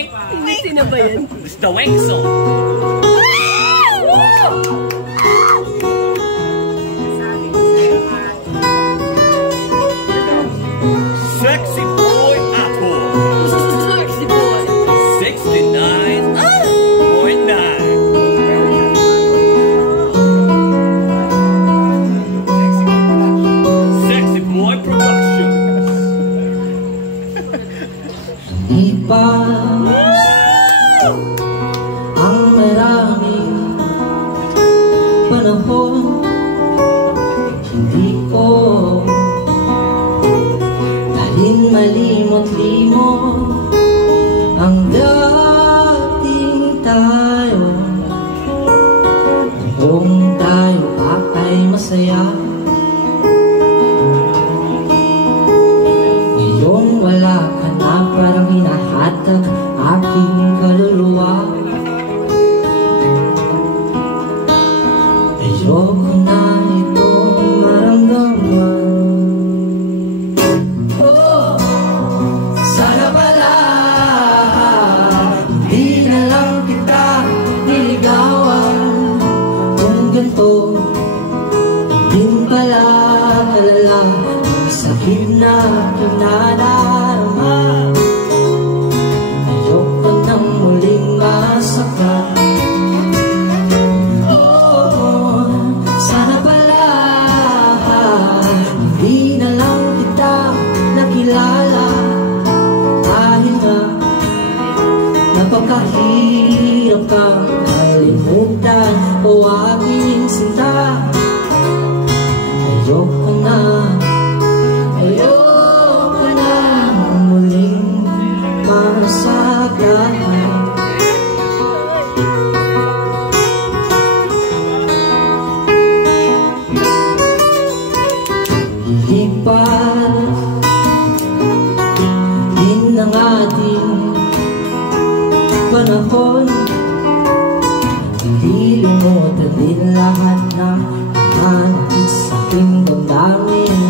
wink. Sino ba yan? It's the Wexel. Sexy boy Apple. Sexy boy. 69.9. Sexy boy production. Ipas ang maraming panahon, hindi ko dalhin malimot-limot ang dating tayo. Kung tayo ay masaya, ngayong wala ka na, parang hinahatag aking kaluluwa. Ayoko na itong maramdaman. Oh, sana pala hindi na lang kita niligawan. Kung ganito din pala kalala ang sakit na kinadarama. Ayoko nang muling masaktan. Oh, sana pala hindi na lang kita nakilala. Dahil nga napakahirap kang kalimutan, o aking sinta. Ayoko na muling masaktan. Lipat din ang ating panahon, hindi limutan din lahat ng nakakit sa aking damdamin.